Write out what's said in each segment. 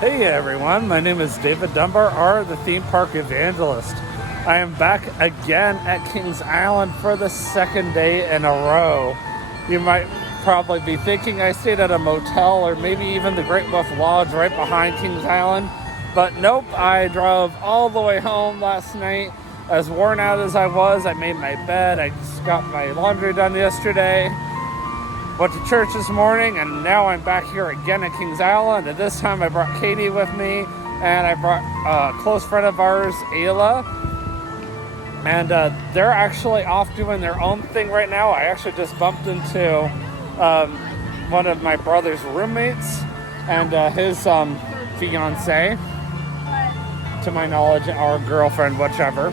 Hey everyone, my name is David Dunbar, R, the theme park evangelist. I am back again at Kings Island for the second day in a row. You might probably be thinking I stayed at a motel or maybe even the Great Wolf Lodge right behind Kings Island, but nope, I drove all the way home last night. As worn out as I was, I made my bed, I just got my laundry done yesterday. Went to church this morning, and now I'm back here again at Kings Island, and this time I brought Katie with me, and I brought a close friend of ours, Ayla, and they're actually off doing their own thing right now. I actually just bumped into one of my brother's roommates and his fiance, to my knowledge, or girlfriend, whichever,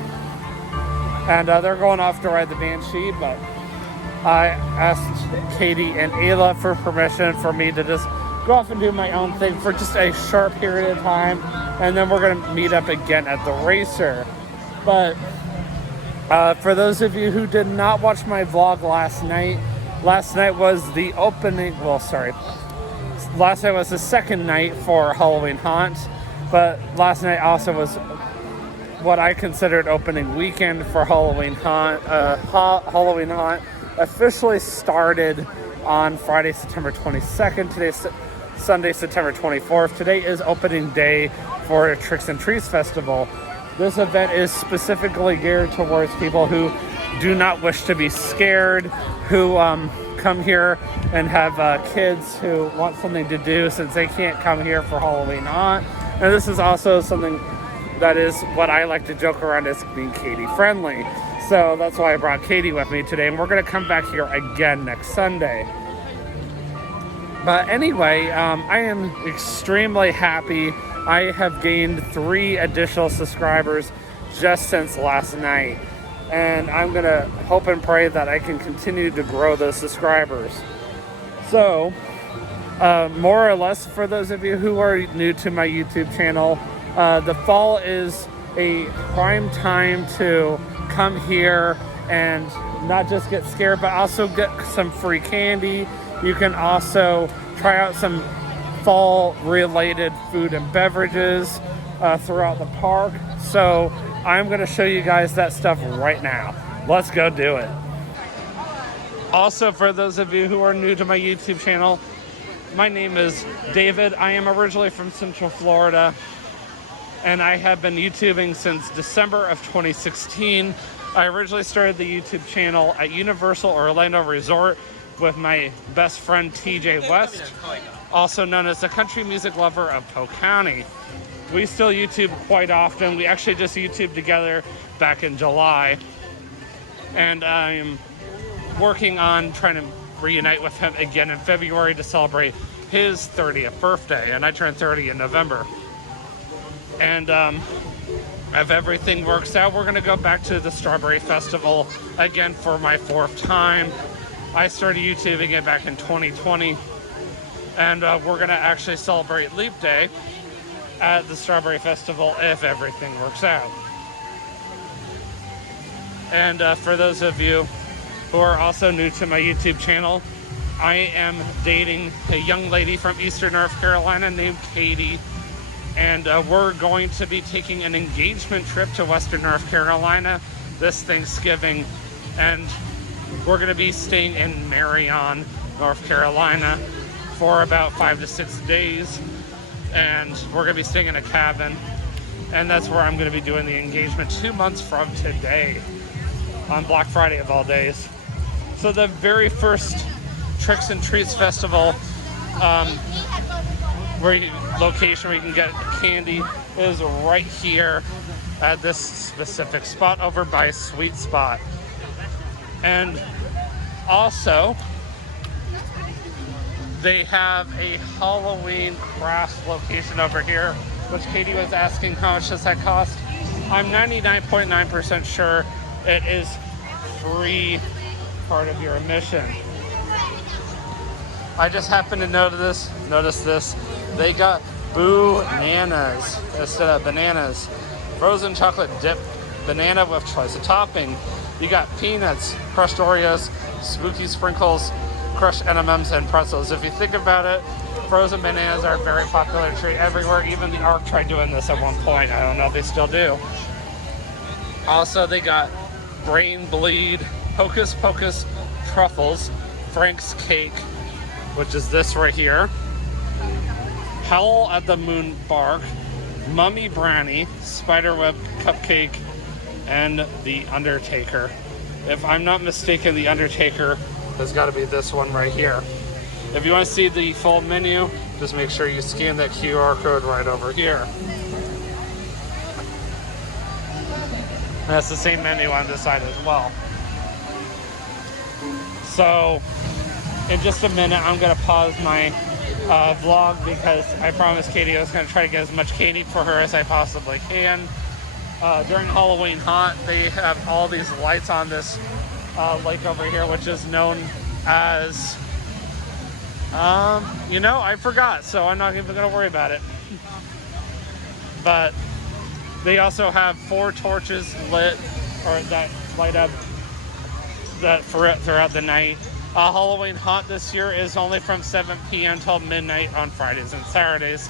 and they're going off to ride the Banshee, but I asked Katie and Ayla for permission for me to just go off and do my own thing for just a short period of time, and then we're going to meet up again at the Racer. But for those of you who did not watch my vlog last night was the opening, last night was the second night for Halloween Haunt, but last night also was what I considered opening weekend for Halloween Haunt. Halloween Haunt officially started on Friday, September 22nd. Today's Sunday, September 24th. Today is opening day for Tricks and Treats Festival. This event is specifically geared towards people who do not wish to be scared, who come here and have kids who want something to do since they can't come here for Halloween Haunt. And this is also something that is what I like to joke around as being Katie friendly. So that's why I brought Katie with me today, and we're going to come back here again next Sunday. But anyway, I am extremely happy. I have gained 3 additional subscribers just since last night, and I'm going to hope and pray that I can continue to grow those subscribers. So, more or less, for those of you who are new to my YouTube channel, the fall is a prime time to come here and not just get scared, but also get some free candy. You can also try out some fall-related food and beverages throughout the park. So I'm going to show you guys that stuff right now. Let's go do it. Also, for those of you who are new to my YouTube channel, my name is David. I am originally from Central Florida, and I have been YouTubing since December of 2016. I originally started the YouTube channel at Universal Orlando Resort with my best friend TJ West, also known as the country music lover of Polk County. We still YouTube quite often. We actually just YouTubed together back in July, and I'm working on trying to reunite with him again in February to celebrate his 30th birthday, and I turned 30 in November. And if everything works out, we're going to go back to the Strawberry Festival again for my 4th time. I started YouTubing it back in 2020, and we're going to actually celebrate Leap Day at the Strawberry Festival if everything works out. And for those of you who are also new to my YouTube channel, I am dating a young lady from Eastern North Carolina named Katie. And we're going to be taking an engagement trip to Western North Carolina this Thanksgiving. And we're going to be staying in Marion, North Carolina for about 5 to 6 days. And we're going to be staying in a cabin. And that's where I'm going to be doing the engagement 2 months from today, on Black Friday of all days. So the very first Tricks and Treats Festival location where you can get candy is right here at this specific spot over by Sweet Spot. And also they have a Halloween crafts location over here, which Katie was asking how much does that cost. I'm 99.9% sure it is free, part of your admission. I just happened to notice this. They got boo-nanas instead of bananas. Frozen chocolate dip banana with choice of topping. You got peanuts, crushed Oreos, spooky sprinkles, crushed M&Ms and pretzels. If you think about it, frozen bananas are a very popular treat everywhere. Even the Ark tried doing this at one point. I don't know if they still do. Also, they got Brain Bleed, Hocus Pocus Truffles, Frank's Cake, which is this right here, Howl at the Moon Bark, Mummy Brownie, Spiderweb Cupcake, and The Undertaker. If I'm not mistaken, The Undertaker has got to be this one right here. If you want to see the full menu, just make sure you scan that QR code right over here. And that's the same menu on this side as well. So, in just a minute, I'm going to pause my vlog because I promised Katie I was going to try to get as much candy for her as I possibly can. During Halloween Haunt, they have all these lights on this lake over here, which is known as, you know, I forgot, so I'm not even going to worry about it. But they also have 4 torches lit, or that light up that throughout the night. Halloween Haunt this year is only from 7 p.m. till midnight on Fridays and Saturdays,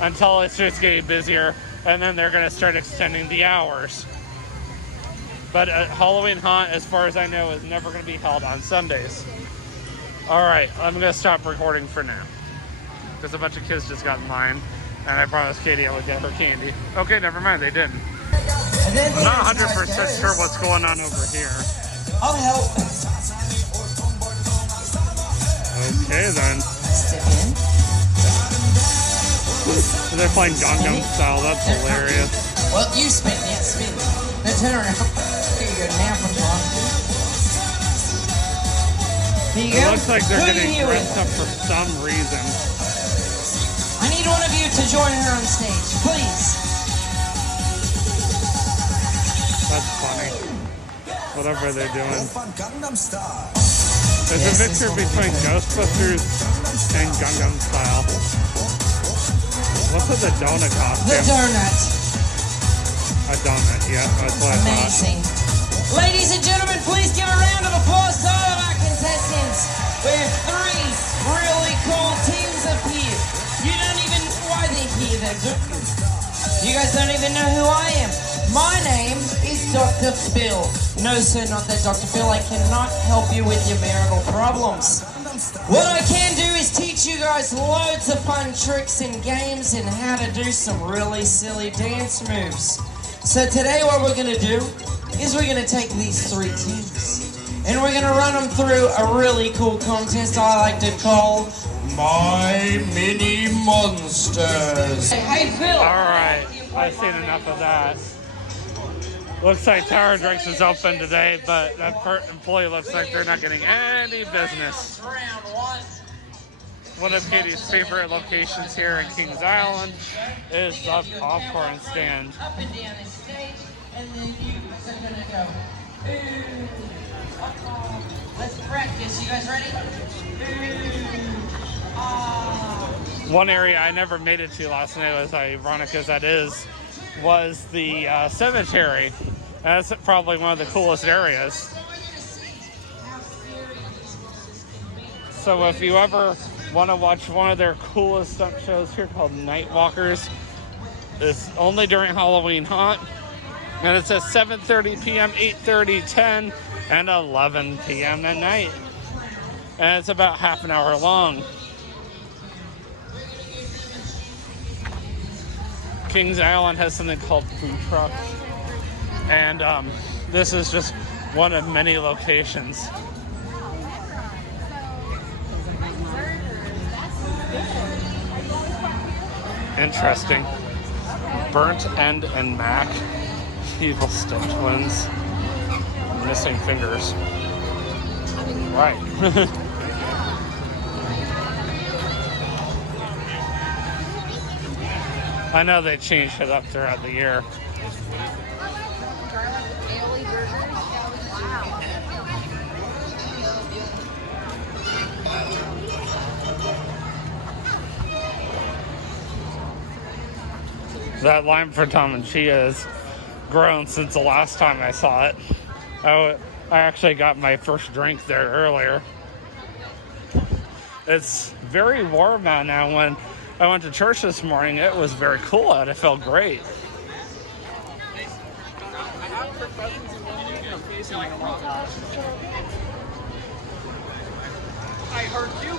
until it's just getting busier, and then they're going to start extending the hours. But Halloween Haunt, as far as I know, is never going to be held on Sundays. Alright, I'm going to stop recording for now, because a bunch of kids just got in line, and I promised Katie I would get her candy. Okay, never mind, they didn't. I'm not 100% sure what's going on over here. I'll help. Okay then. Step in. They're playing Gangnam Style, that's hilarious. Well, you spin, yeah, spin. Now turn around. Here you go, now put your arm. Here you It go. looks like they're Who getting you dressed with? up for some reason. I need one of you to join her on stage, please. That's funny. Whatever they're doing. There's Yes, a mixture between Ghostbusters and Gangnam Style. What's with the donut The costume? donut. A donut, yeah, that's what I thought. Amazing. Ladies and gentlemen, please give a round of applause to all of our contestants. We have 3 really cool teams up here. You don't even know why they're here, though. You guys don't even know who I am. My name is Dr. Phil. No, sir, not that Dr. Phil. I cannot help you with your marital problems. What I can do is teach you guys loads of fun tricks and games and how to do some really silly dance moves. So today what we're going to do is we're going to take these 3 teams and we're going to run them through a really cool contest I like to call My Mini Monsters. Hey, Phil. Alright, I've seen enough of that. Looks like Tower Drinks is open today, but that employee looks like they're not getting any business. One of Katie's favorite locations here in Kings Island is the popcorn stand. Up and down the stage, and then you are going to go. Ooh, uh-oh. Let's practice. You guys ready? Ooh, ah. One area I never made it to last night, as ironic as that is, was the cemetery. That's probably one of the coolest areas. So if you ever want to watch one of their coolest stunt shows here called Nightwalkers, it's only during Halloween Haunt, and it's at 7:30 p.m., 8:30, 10, and 11 p.m. at night. And it's about half an hour long. Kings Island has something called Food Truck, and this is just one of many locations. Interesting. Burnt End and Mac, Evil Stick Twins, missing fingers. Right. I know they changed it up throughout the year. That line for Tom and Chia has grown since the last time I saw it. I actually got my first drink there earlier. It's very warm out now. When I went to church this morning, it was very cool out. It felt great. I heard you.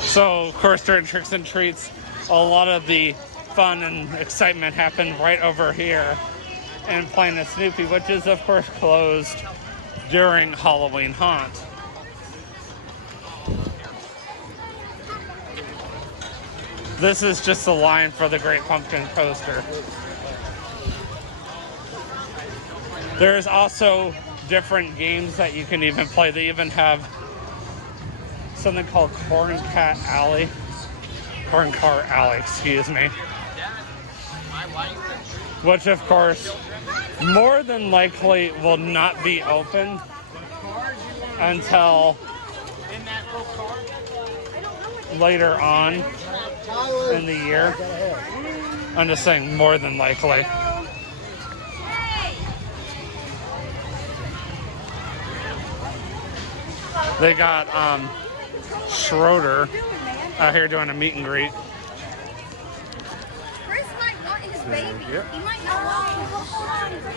So, of course, during Tricks and Treats, a lot of the fun and excitement happened right over here in Planet Snoopy, which is, of course, closed during Halloween Haunt. This is just the line for the Great Pumpkin coaster. There's also different games that you can even play. They even have something called Corn Car Alley, excuse me. Which, of course, more than likely will not be open until later on in the year. I'm just saying more than likely. They got Schroeder out here doing a meet and greet. Chris might want his baby. Yep. He might not want him.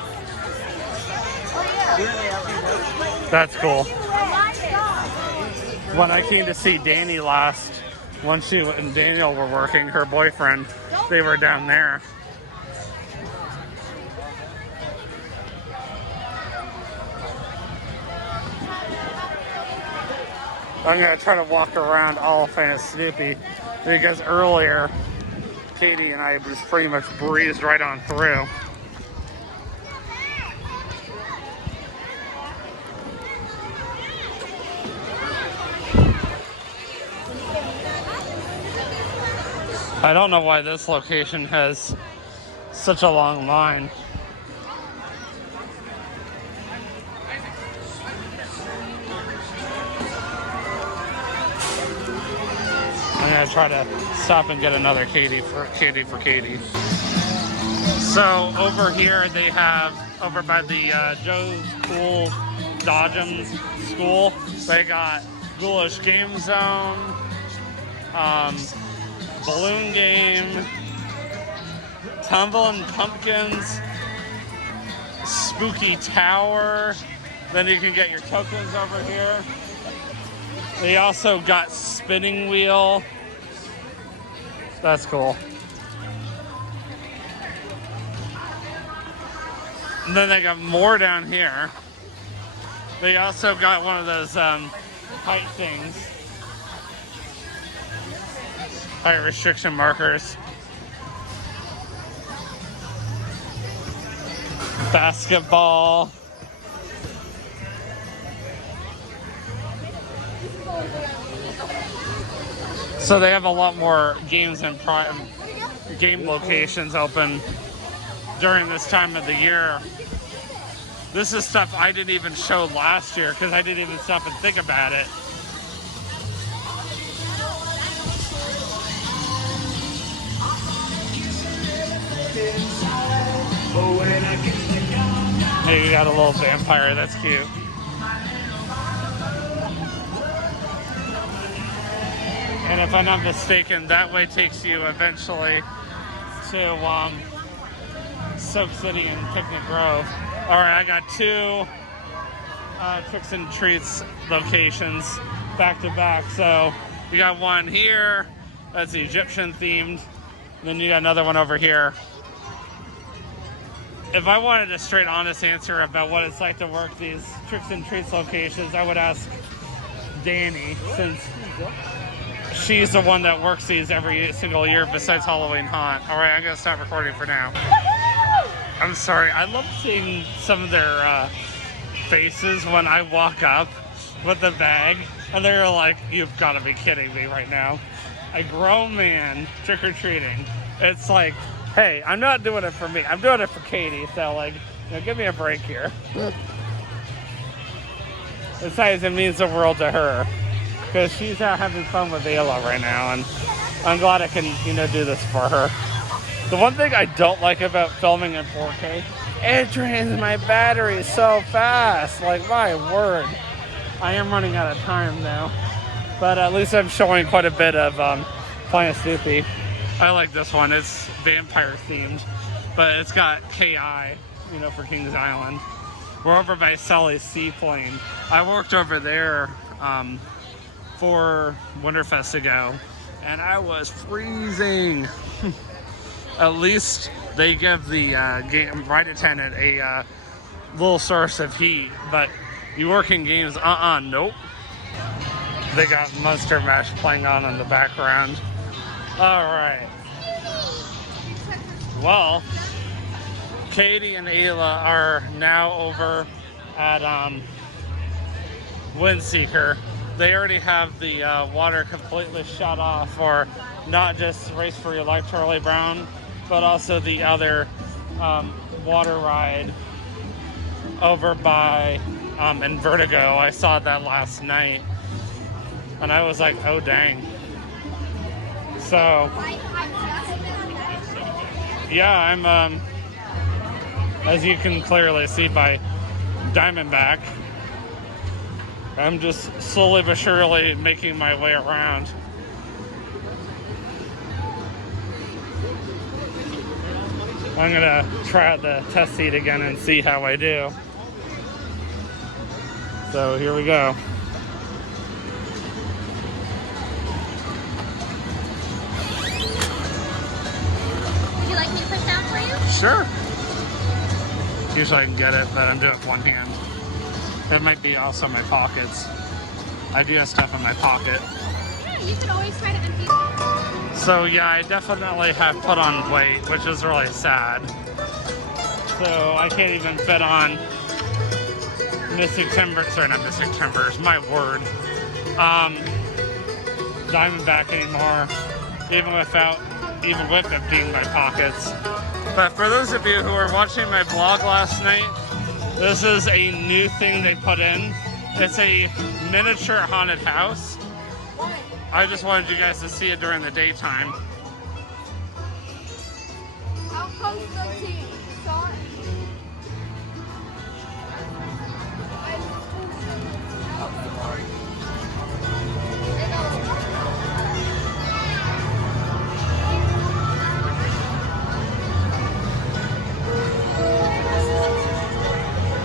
Oh, yeah. That's cool. Oh, my God. When I came to see Danny last, when she and Daniel were working, her boyfriend, they were down there. I'm going to try to walk around all of Planet Snoopy because earlier Katie and I just pretty much breezed right on through. I don't know why this location has such a long line. I'm gonna try to stop and get another Katie for Katie. So over here they have, over by the Joe's Cool Dodgems School, they got Ghoulish Game Zone, Balloon Game, Tumbling Pumpkins, Spooky Tower. Then you can get your tokens over here. They also got Spinning Wheel. That's cool. And then they got more down here. They also got one of those height things. Height restriction markers. Basketball. So they have a lot more games and game locations open during this time of the year. This is stuff I didn't even show last year because I didn't even stop and think about it. Hey, you got a little vampire, that's cute. And if I'm not mistaken, that way takes you eventually to Soap City and Picnic Grove. All right, I got two Tricks and Treats locations back to back. So you got one here that's Egyptian themed. Then you got another one over here. If I wanted a straight, honest answer about what it's like to work these Tricks and Treats locations, I would ask Danny, since she's the one that works these every single year besides Halloween Haunt. All right, I'm going to stop recording for now. I'm sorry. I love seeing some of their faces when I walk up with the bag, and they're like, you've got to be kidding me right now. A grown man trick-or-treating. It's like, hey, I'm not doing it for me. I'm doing it for Katie, so, like, you know, give me a break here. Besides, it means the world to her, because she's out having fun with Ayla right now, and I'm glad I can, you know, do this for her. The one thing I don't like about filming in 4K It drains my battery so fast. Like, my word. I am running out of time now. But at least I'm showing quite a bit of Planet Snoopy. I like this one. It's vampire themed. But it's got KI, you know, for Kings Island. We're over by Sully's Seaplane. I worked over there for Winterfest ago. And I was freezing. At least they give the game ride attendant a little source of heat, but you work in games, nope. They got Monster Mash playing on in the background. All right. Well, Katie and Ayla are now over at Windseeker. They already have the water completely shut off for not just Race for Your Life Charlie Brown, but also the other water ride over by in Vertigo. I saw that last night and I was like, oh dang. So yeah, I'm as you can clearly see by Diamondback, I'm just slowly but surely making my way around. I'm gonna try out the test seat again and see how I do. So here we go. Would you like me to push down for you? Sure. Usually I can get it, but I'm doing it with one hand. That might be also my pockets. I do have stuff in my pocket. Yeah, you could always try to empty. So yeah, I definitely have put on weight, which is really sad. So I can't even fit on Mystic Timbers, sorry, not Mystic Timbers, my word. Diamondback anymore, even with emptying my pockets. But for those of you who were watching my vlog last night, this is a new thing they put in. It's a miniature haunted house. I just wanted you guys to see it during the daytime. How close the team? Sorry.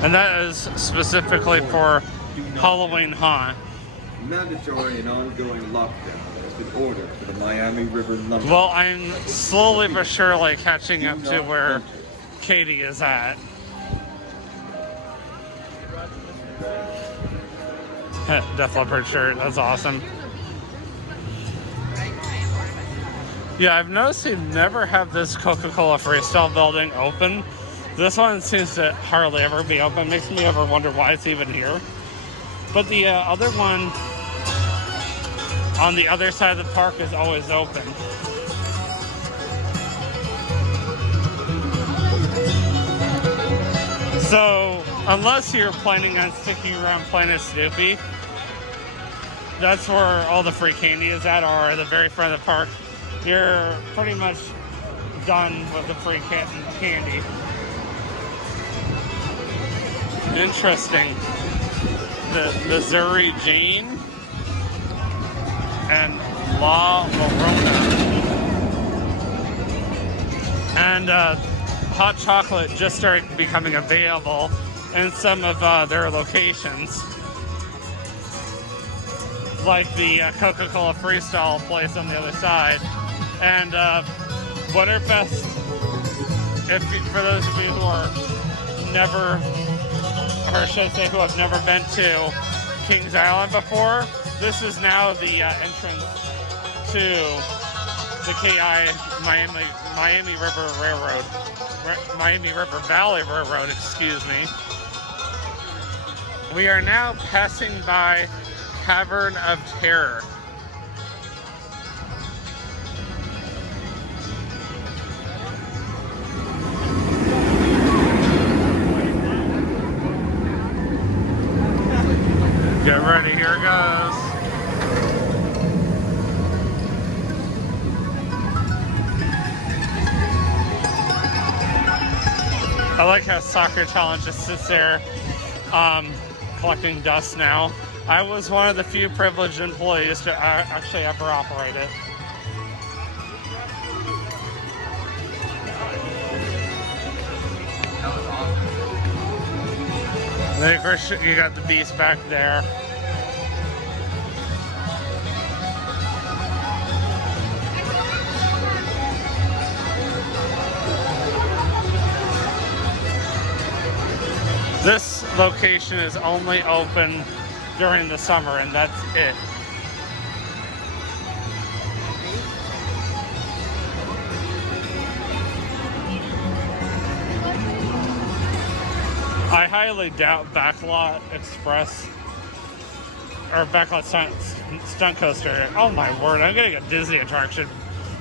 And that is specifically for Halloween Haunt. Mandatory and ongoing lockdown has been ordered for the Miami River lumber. Well, I'm slowly but surely catching up to where Katie is at. Def Leppard shirt, that's awesome. Yeah, I've noticed they never have this Coca-Cola Freestyle building open. This one seems to hardly ever be open. Makes me ever wonder why it's even here. But the other one on the other side of the park is always open. So, unless you're planning on sticking around Planet Snoopy, that's where all the free candy is at, or at the very front of the park. You're pretty much done with the free candy. Interesting. The Zuri Jane and La Llorona. And hot chocolate just started becoming available in some of their locations. Like the Coca-Cola Freestyle place on the other side. And Winterfest, for those of you who are never, or I should say who have never been to Kings Island before, this is now the entrance to the KI Miami River Railroad, Miami River Valley Railroad, excuse me. We are now passing by Cavern of Terror. Get ready, here it goes. I like how Soccer Challenge just sits there collecting dust now. I was one of the few privileged employees to actually ever operate it. And then of course you got the beast back there. This location is only open during the summer, and that's it. I highly doubt Backlot Express or Backlot Stunt Coaster. Oh my word, I'm getting a Disney attraction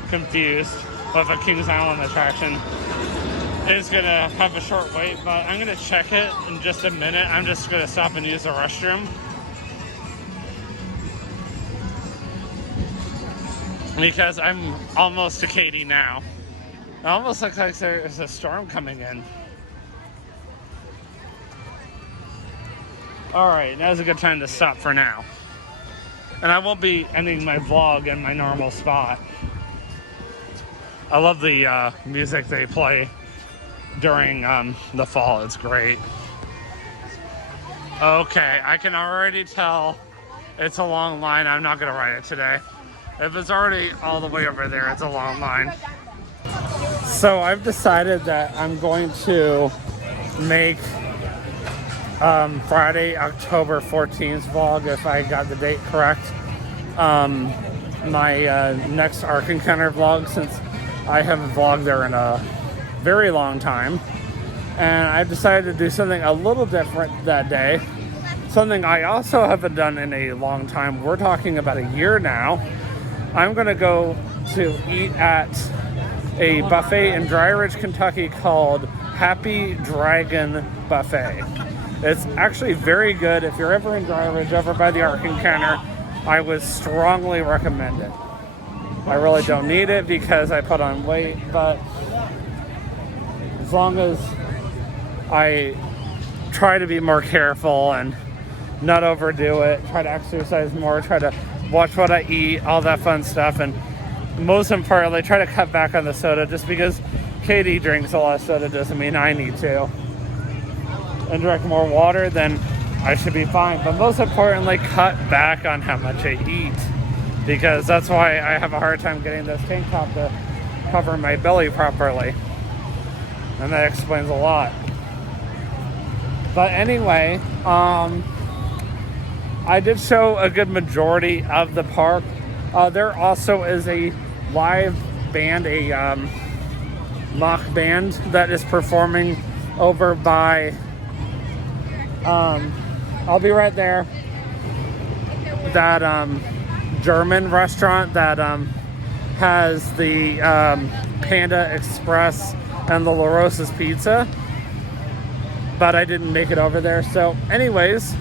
confused with a Kings Island attraction. Is gonna have a short wait, but I'm gonna check it in just a minute. I'm just gonna stop and use the restroom. Because I'm almost to Katy now. It almost looks like there's a storm coming in. Alright, now's a good time to stop for now. And I will be ending my vlog in my normal spot. I love the music they play during the fall. It's great. Okay, I can already tell it's a long line. I'm not gonna ride it today. If it's already all the way over there, it's a long line. So I've decided that I'm going to make Friday, October 14th vlog, if I got the date correct. My next Ark Encounter vlog, since I haven't vlogged there in a very long time, and I decided to do something a little different that day, something I also haven't done in a long time. We're talking about a year now. I'm gonna go to eat at a buffet in Dry Ridge, Kentucky called Happy Dragon Buffet. It's actually very good. If you're ever in Dry Ridge, over by the Ark Encounter, I would strongly recommend it. I really don't need it because I put on weight, but as long as I try to be more careful and not overdo it, try to exercise more, try to watch what I eat, all that fun stuff, and most importantly, try to cut back on the soda. Just because Katie drinks a lot of soda doesn't mean I need to. And drink more water, then I should be fine. But most importantly, cut back on how much I eat, because that's why I have a hard time getting this tank top to cover my belly properly. And that explains a lot. But anyway, I did show a good majority of the park. There also is a live band, a mock band that is performing over by, I'll be right there, that German restaurant that has the Panda Express and the La Rosa's Pizza, but I didn't make it over there. So anyways,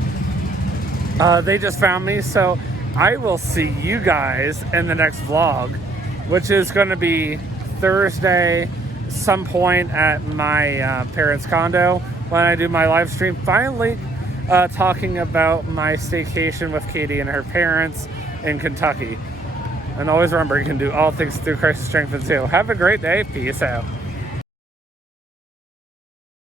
they just found me, so I will see you guys in the next vlog, which is going to be Thursday, some point at my parents' condo when I do my live stream, finally talking about my staycation with Katie and her parents in Kentucky. And always remember, you can do all things through Christ who strengthens you. Have a great day. Peace out.